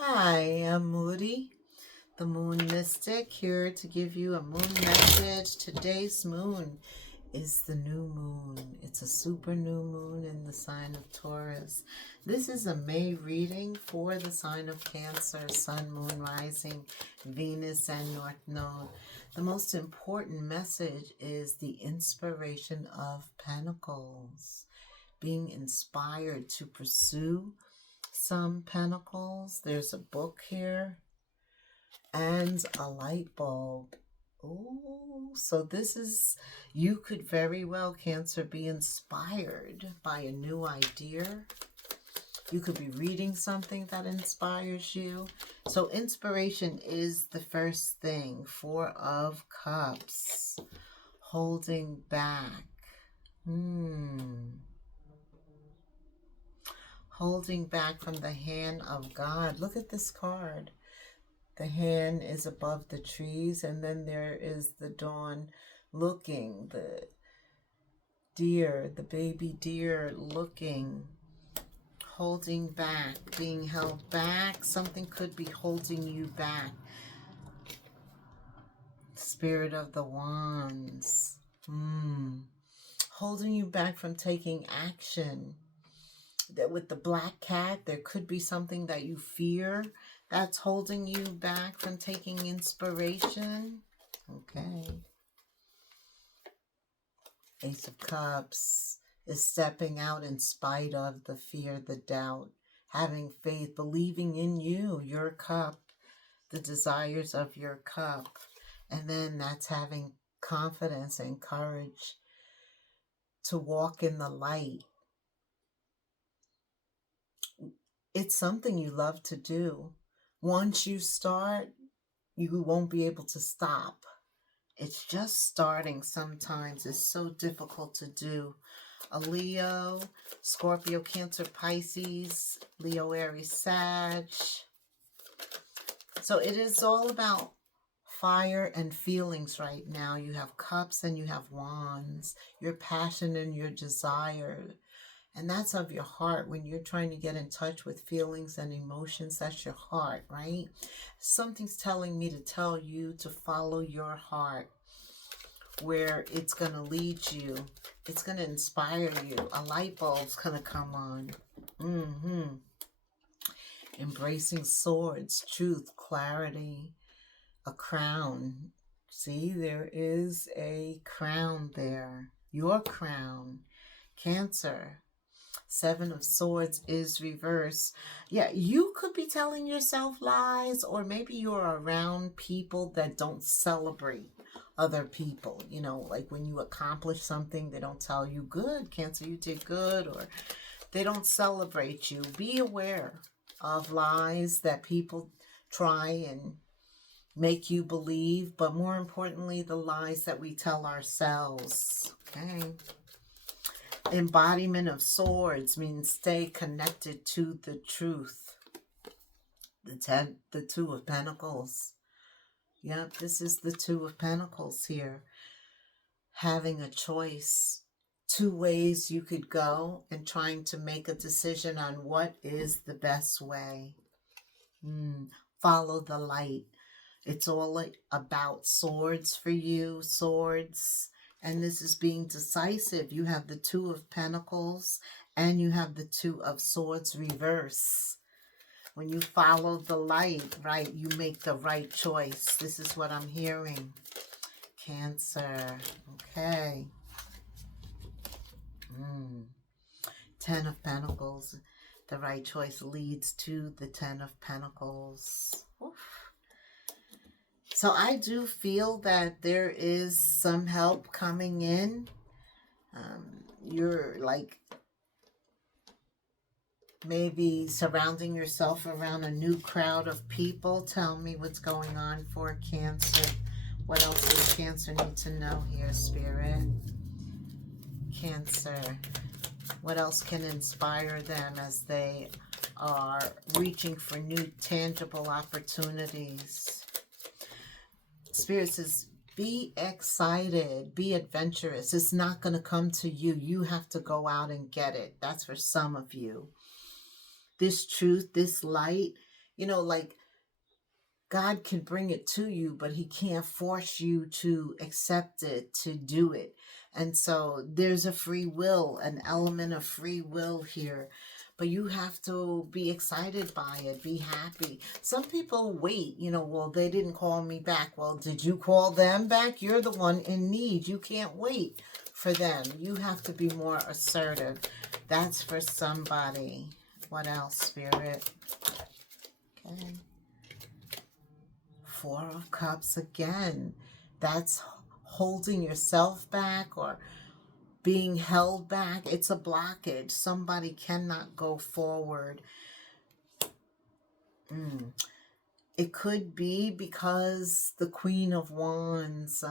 Hi, I'm Moody, the Moon Mystic, here to give you a moon message. Today's moon is the new moon. It's a super new moon in the sign of Taurus. This is a May reading for the sign of Cancer, Sun, Moon, Rising, Venus, and North Node. The most important message is the inspiration of Pentacles, being inspired to pursue some pentacles. There's a book here and a light bulb. Oh, so this is, you could very well, Cancer, be inspired by a new idea. You could be reading something that inspires you. So inspiration is the first thing. Four of Cups, holding back. Holding back from the hand of God. Look at this card. The hand is above the trees, and then there is the dawn looking, the deer, the baby deer looking, holding back, being held back. Something could be holding you back. Spirit of the Wands. Holding you back from taking action. That with the black cat, there could be something that you fear that's holding you back from taking inspiration. Okay. Ace of Cups is stepping out in spite of the fear, the doubt, having faith, believing in you, your cup, the desires of your cup. And then that's having confidence and courage to walk in the light. It's something you love to do. Once you start, you won't be able to stop. It's just starting sometimes. It's so difficult to do. A Leo, Scorpio, Cancer, Pisces, Leo, Aries, Sag. So it is all about fire and feelings right now. You have cups and you have wands. Your passion and your desire. And that's of your heart. When you're trying to get in touch with feelings and emotions, that's your heart, right? Something's telling me to tell you to follow your heart, where it's going to lead you. It's going to inspire you. A light bulb's going to come on. Embracing swords, truth, clarity, a crown. See, there is a crown there. Your crown. Cancer. Seven of Swords is reverse. Yeah, you could be telling yourself lies, or maybe you're around people that don't celebrate other people. You know, like when you accomplish something, they don't tell you, good, Cancer, you did good, or they don't celebrate you. Be aware of lies that people try and make you believe, but more importantly, the lies that we tell ourselves. Okay. Embodiment of Swords means stay connected to the truth. The Two of Pentacles. Yep, this is the Two of Pentacles here. Having a choice. Two ways you could go, and trying to make a decision on what is the best way. Follow the light. It's all about swords for you, swords. And this is being decisive. You have the Two of Pentacles and you have the Two of Swords reverse. When you follow the light, right, you make the right choice. This is what I'm hearing. Cancer. Okay. Ten of Pentacles. The right choice leads to the Ten of Pentacles. Oof. So I do feel that there is some help coming in. You're like maybe surrounding yourself around a new crowd of people. Tell me what's going on for Cancer. What else does Cancer need to know here, Spirit? Cancer. What else can inspire them as they are reaching for new tangible opportunities? Spirit says, be excited, be adventurous. It's not going to come to you. You have to go out and get it. That's for some of you. This truth, this light, You know, like God can bring it to you, but he can't force you to accept it, to do it. And so there's a free will, an element of free will here. But you have to be excited by it, be happy. Some people wait, you know, well, they didn't call me back. Well, did you call them back? You're the one in need. You can't wait for them. You have to be more assertive. That's for somebody. What else, Spirit? Okay. Four of Cups again. That's holding yourself back or being held back. It's a blockage. Somebody cannot go forward. It could be because the Queen of Wands,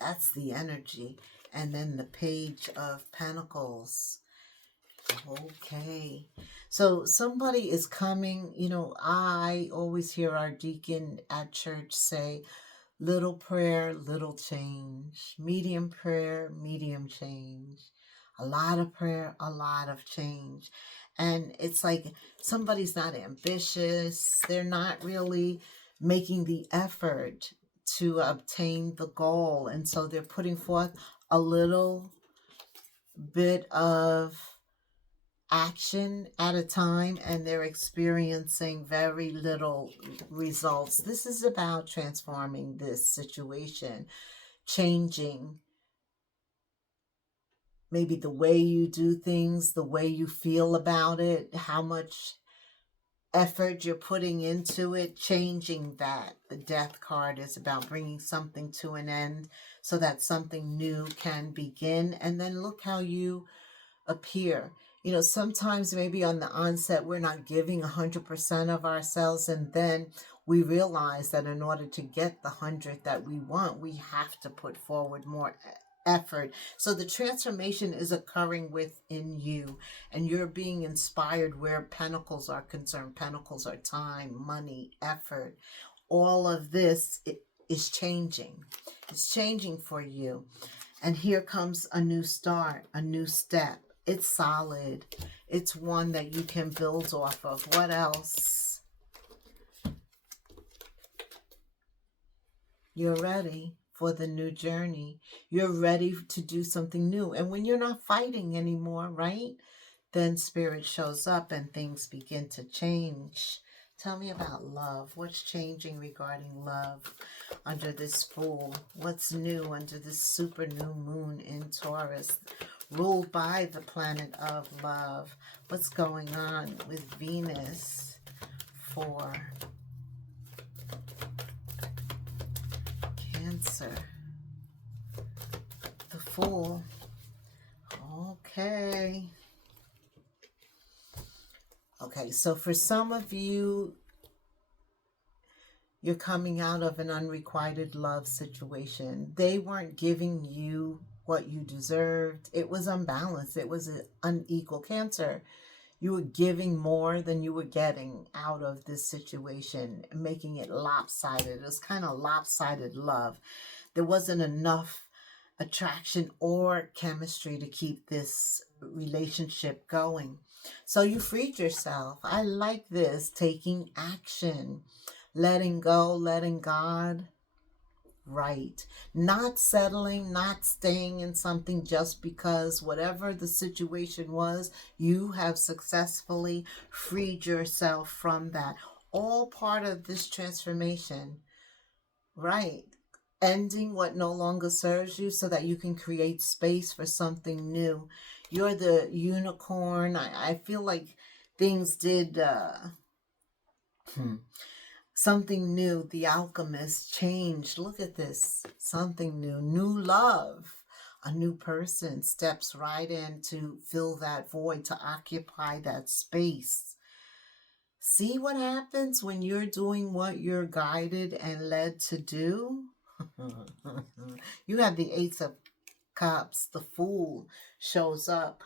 that's the energy. And then the Page of Pentacles. Okay. So somebody is coming, you know, I always hear our deacon at church say, little prayer, little change. Medium prayer, medium change. A lot of prayer, a lot of change. And it's like somebody's not ambitious. They're not really making the effort to obtain the goal. And so they're putting forth a little bit of action at a time, and they're experiencing very little results. This is about transforming this situation, changing maybe the way you do things, the way you feel about it, how much effort you're putting into it, changing that. The Death card is about bringing something to an end so that something new can begin. And then look how you appear. You know, sometimes maybe on the onset, we're not giving 100% of ourselves. And then we realize that in order to get the 100 that we want, we have to put forward more effort. So the transformation is occurring within you, and you're being inspired where pentacles are concerned. Pentacles are time, money, effort. All of this is changing. It's changing for you. And here comes a new start, a new step. It's solid. It's one that you can build off of. What else? You're ready for the new journey. You're ready to do something new. And when you're not fighting anymore, right? Then Spirit shows up and things begin to change. Tell me about love. What's changing regarding love under this Fool? What's new under this super new moon in Taurus, ruled by the planet of love? What's going on with Venus for Cancer? The Fool. Okay. Okay, so for some of you, you're coming out of an unrequited love situation. They weren't giving you what you deserved. It was unbalanced. It was an unequal. Cancer. You were giving more than you were getting out of this situation, making it lopsided. It was kind of lopsided love. There wasn't enough attraction or chemistry to keep this relationship going. So you freed yourself. I like this, taking action, letting go, letting God. Right. Not settling, not staying in something just because whatever the situation was, you have successfully freed yourself from that. All part of this transformation. Right. Ending what no longer serves you so that you can create space for something new. You're the unicorn. I feel like things did something new. The alchemist changed. Look at this. Something new. New love. A new person steps right in to fill that void, to occupy that space. See what happens when you're doing what you're guided and led to do? You have the Ace of Cups. The Fool shows up.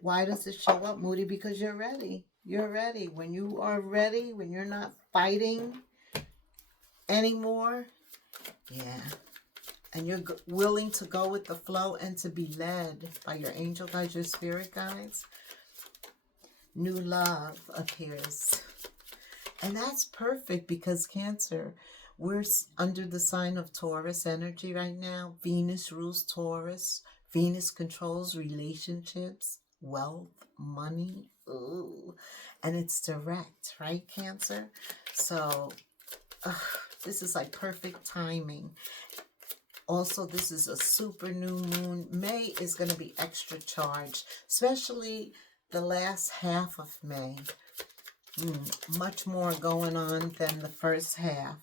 Why does it show up, Moody? Because you're ready. You're ready. When you are ready, when you're not fighting anymore, yeah, and you're willing to go with the flow and to be led by your angel guides, your spirit guides, new love appears. And that's perfect because Cancer, we're under the sign of Taurus energy right now. Venus rules Taurus. Venus controls relationships, wealth, money. Ooh. And it's direct, right, Cancer? So this is like perfect timing. Also, this is a super new moon. May is going to be extra charged, especially the last half of May. Much more going on than the first half.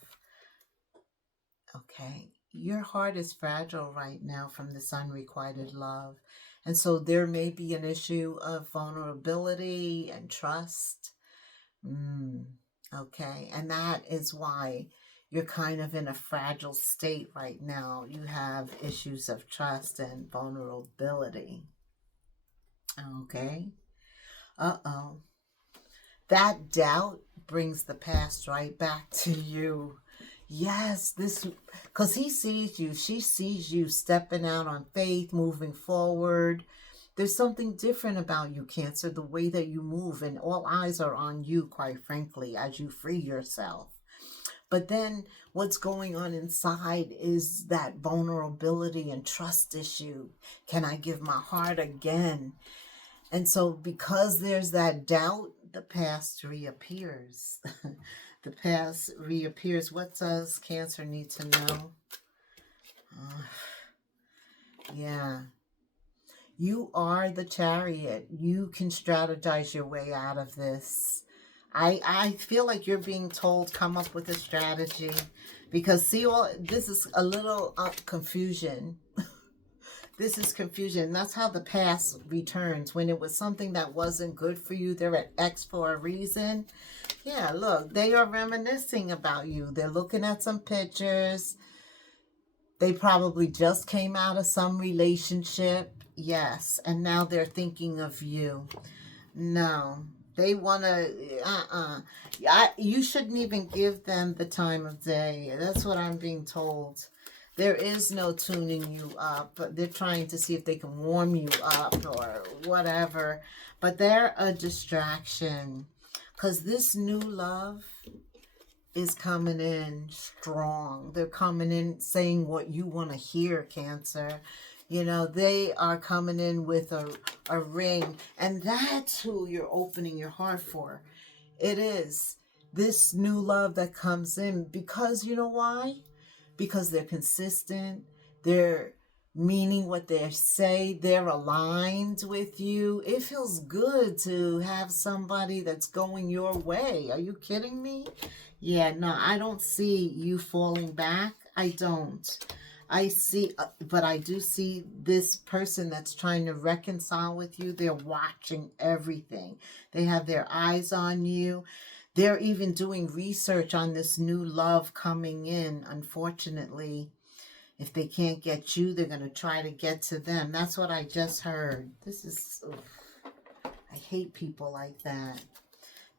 Okay. Your heart is fragile right now from this unrequited love. And so there may be an issue of vulnerability and trust. Okay. And that is why you're kind of in a fragile state right now. You have issues of trust and vulnerability. Okay. Uh-oh. That doubt brings the past right back to you. Yes, this, because he sees you, she sees you stepping out on faith, moving forward. There's something different about you, Cancer, the way that you move, and all eyes are on you, quite frankly, as you free yourself. But then what's going on inside is that vulnerability and trust issue. Can I give my heart again? And so because there's that doubt, the past reappears. The past reappears. What does Cancer need to know? Yeah. You are the Chariot. You can strategize your way out of this. I feel like you're being told, come up with a strategy. Because see, this is a little confusion. This is confusion. That's how the past returns. When it was something that wasn't good for you, they're at X for a reason. Yeah, look, they are reminiscing about you. They're looking at some pictures. They probably just came out of some relationship. Yes, and now they're thinking of you. No, they want to, you shouldn't even give them the time of day. That's what I'm being told. There is no tuning you up. They're trying to see if they can warm you up or whatever. But they're a distraction. Because this new love is coming in strong. They're coming in saying what you want to hear, Cancer. You know, they are coming in with a ring. And that's who you're opening your heart for. It is this new love that comes in. Because you know why? Because they're consistent, they're meaning what they say, they're aligned with you. It feels good to have somebody that's going your way. Are you kidding me? Yeah, no, I don't see you falling back. I don't. I see, but I do see this person that's trying to reconcile with you. They're watching everything. They have their eyes on you. They're even doing research on this new love coming in. Unfortunately, if they can't get you, they're going to try to get to them. That's what I just heard. This is, I hate people like that.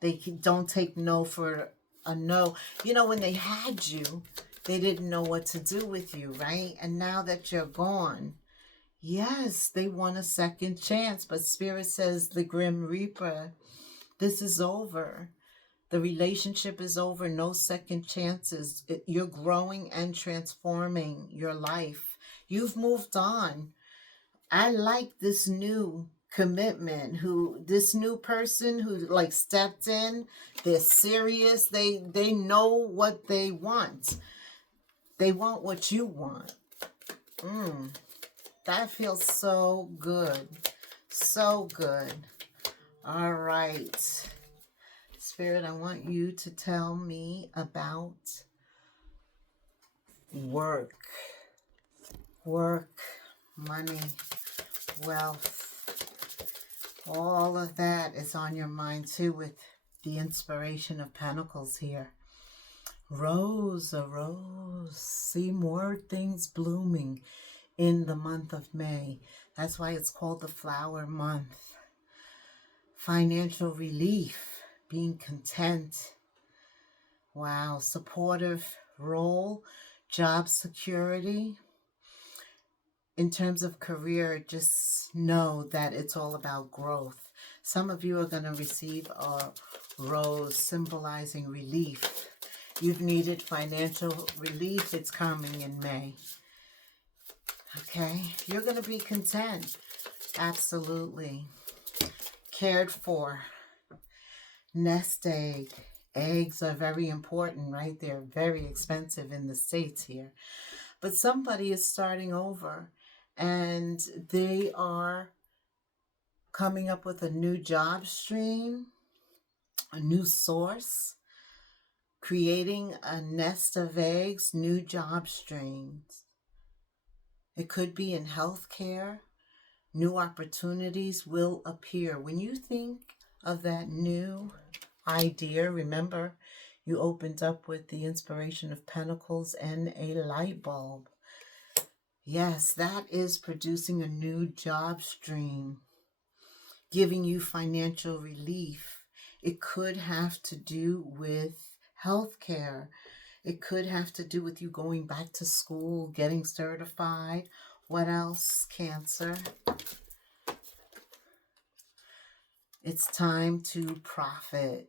They don't take no for a no. You know, when they had you, they didn't know what to do with you, right? And now that you're gone, yes, they want a second chance. But Spirit says the Grim Reaper, this is over. The relationship is over. No second chances. You're growing and transforming your life. You've moved on. I like this new commitment, this new person who like stepped in. They're serious. They know what they want. They want what you want. That feels so good. So good. All right. Spirit, I want you to tell me about work. Work, money, wealth. All of that is on your mind too with the inspiration of Pentacles here. Rose, a rose. See more things blooming in the month of May. That's why it's called the flower month. Financial relief. Being content. Wow. Supportive role. Job security. In terms of career, just know that it's all about growth. Some of you are going to receive a rose symbolizing relief. You've needed financial relief. It's coming in May. Okay? You're going to be content. Absolutely. Cared for. Nest egg. Eggs are very important, right? They're very expensive in the States here. But somebody is starting over and they are coming up with a new job stream, a new source, creating a nest of eggs, new job streams. It could be in healthcare. New opportunities will appear. When you think of that new idea, remember, you opened up with the inspiration of Pentacles and a light bulb. Yes, that is producing a new job stream, giving you financial relief. It could have to do with healthcare. It could have to do with you going back to school, getting certified. What else, Cancer? It's time to profit.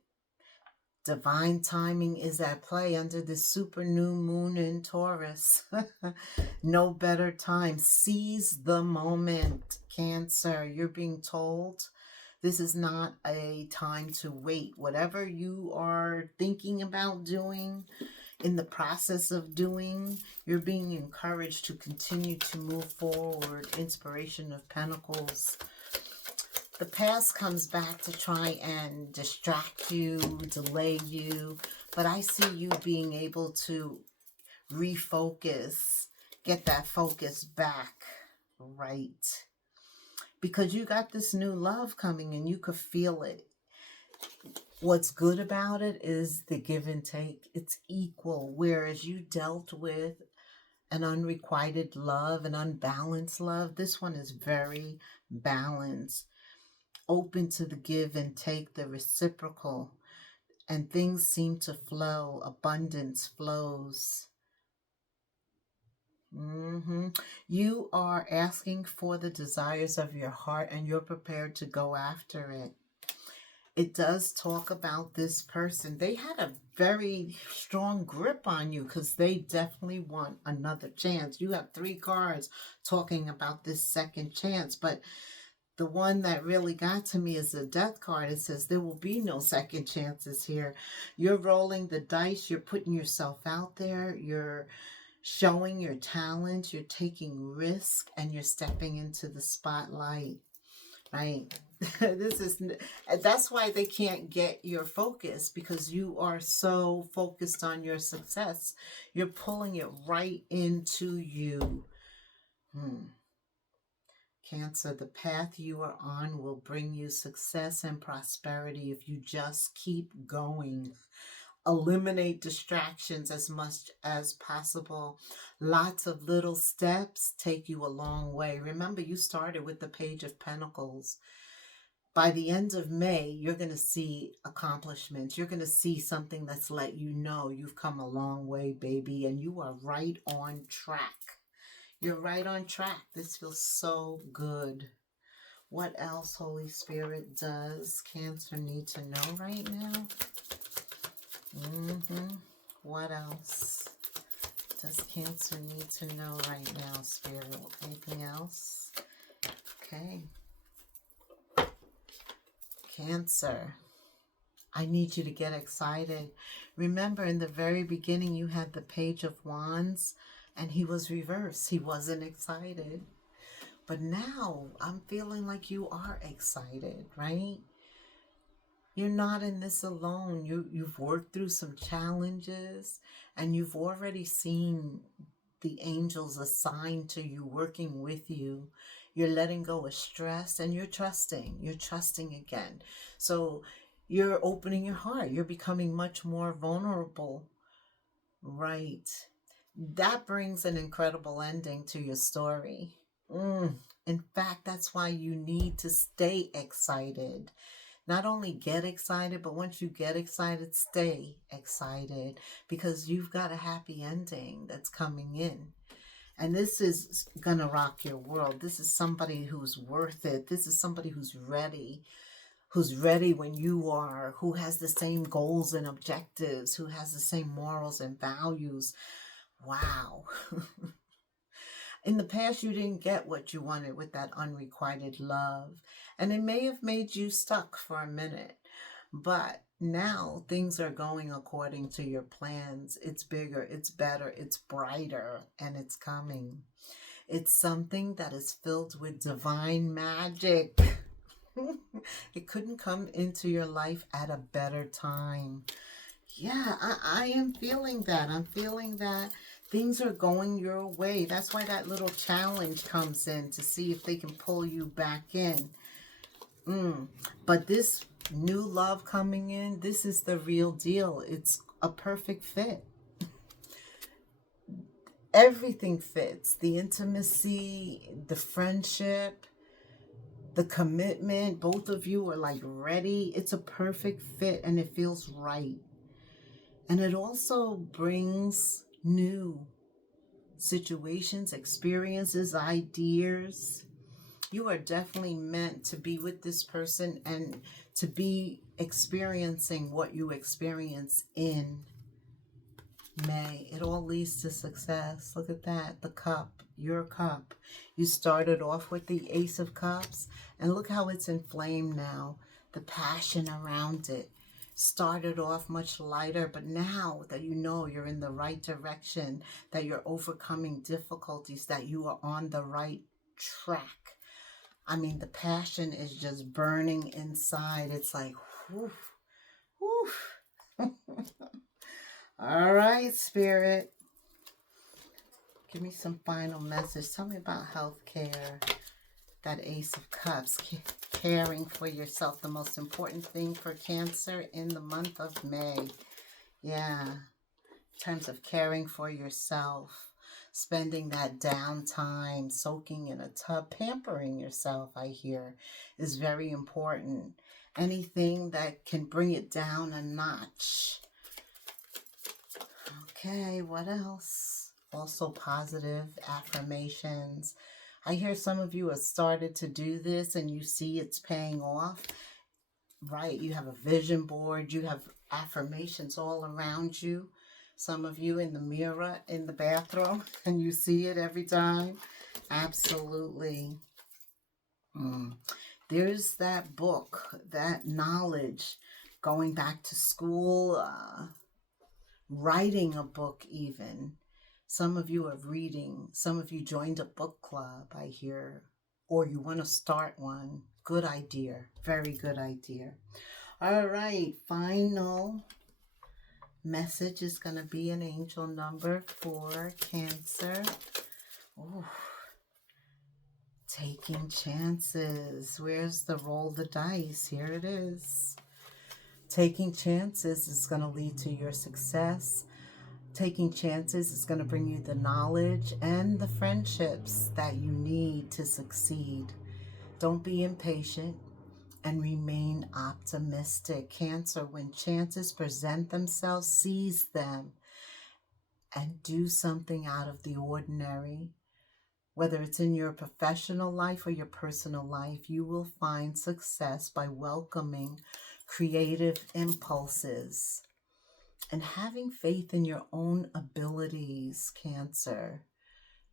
Divine timing is at play under this super new moon in Taurus. No better time. Seize the moment, Cancer. You're being told this is not a time to wait. Whatever you are thinking about doing, in the process of doing, you're being encouraged to continue to move forward. Inspiration of Pentacles. The past comes back to try and distract you, delay you, but I see you being able to refocus, get that focus back, right? Because you got this new love coming and you could feel it. What's good about it is the give and take. It's equal, whereas you dealt with an unrequited love, an unbalanced love. This one is very balanced. Open to the give and take, the reciprocal, and things seem to flow. Abundance flows. You are asking for the desires of your heart and you're prepared to go after it. It does talk about this person. They had a very strong grip on you because they definitely want another chance. You have 3 cards talking about this second chance, but the one that really got to me is the death card. It says there will be no second chances here. You're rolling the dice. You're putting yourself out there. You're showing your talent. You're taking risk and you're stepping into the spotlight, right? That's why they can't get your focus, because you are so focused on your success. You're pulling it right into you. Cancer, the path you are on will bring you success and prosperity if you just keep going. Eliminate distractions as much as possible. Lots of little steps take you a long way. Remember, you started with the Page of Pentacles. By the end of May, you're going to see accomplishments. You're going to see something that's let you know you've come a long way, baby, and you are right on track. You're right on track. This feels so good. What else, Holy Spirit, does Cancer need to know right now? What else does Cancer need to know right now, Spirit? Anything else? Okay. Cancer, I need you to get excited. Remember, in the very beginning, you had the Page of Wands, and he was reversed. He wasn't excited. But now I'm feeling like you are excited, right? You're not in this alone. You've worked through some challenges and you've already seen the angels assigned to you, working with you. You're letting go of stress and you're trusting. You're trusting again. So you're opening your heart. You're becoming much more vulnerable, right? That brings an incredible ending to your story. In fact, that's why you need to stay excited. Not only get excited, but once you get excited, stay excited, because you've got a happy ending that's coming in. And this is gonna rock your world. This is somebody who's worth it. This is somebody who's ready, who's ready when you are, who has the same goals and objectives, who has the same morals and values. Wow. In the past, you didn't get what you wanted with that unrequited love, and it may have made you stuck for a minute. But now things are going according to your plans. It's bigger, it's better, it's brighter, and it's coming. It's something that is filled with divine magic. It couldn't come into your life at a better time. Yeah, I am feeling that. I'm feeling that things are going your way. That's why that little challenge comes in, to see if they can pull you back in. But this new love coming in, this is the real deal. It's a perfect fit. Everything fits. The intimacy, the friendship, the commitment. Both of you are like ready. It's a perfect fit and it feels right. And it also brings new situations, experiences, ideas. You are definitely meant to be with this person and to be experiencing what you experience in May. It all leads to success. Look at that. The cup, your cup. You started off with the Ace of Cups, and look how it's inflamed now. The passion around it started off much lighter, but now that you know you're in the right direction, that you're overcoming difficulties, that you are on the right track. I mean, the passion is just burning inside. It's like, whew, whew. All right, Spirit. Give me some final message. Tell me about healthcare. That Ace of Cups. Caring for yourself. The most important thing for Cancer in the month of May. Yeah. In terms of caring for yourself. Spending that downtime, soaking in a tub, pampering yourself, I hear, is very important. Anything that can bring it down a notch. Okay, what else? Also positive affirmations. I hear some of you have started to do this and you see it's paying off. Right, you have a vision board, you have affirmations all around you. Some of you in the mirror, in the bathroom, and you see it every time. Absolutely. There's that book, that knowledge, going back to school, writing a book even. Some of you are reading. Some of you joined a book club, I hear, or you want to start one. Good idea. Very good idea. All right, final message is going to be an angel number for Cancer. Ooh. Taking chances. Where's the roll the dice? Here it is. Taking chances is going to lead to your success. Taking chances is going to bring you the knowledge and the friendships that you need to succeed. Don't be impatient and remain optimistic. Cancer, when chances present themselves, seize them and do something out of the ordinary. Whether it's in your professional life or your personal life, you will find success by welcoming creative impulses and having faith in your own abilities, Cancer.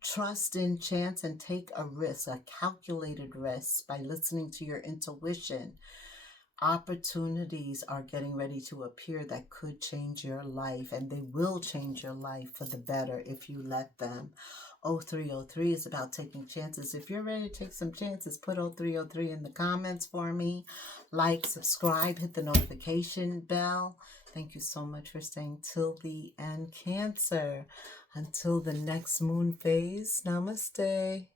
Trust in chance and take a risk, a calculated risk, by listening to your intuition. Opportunities are getting ready to appear that could change your life, and they will change your life for the better if you let them. 0303 is about taking chances. If you're ready to take some chances, put 0303 in the comments for me. Like, subscribe, hit the notification bell. Thank you so much for staying till the end, Cancer. Until the next moon phase, namaste.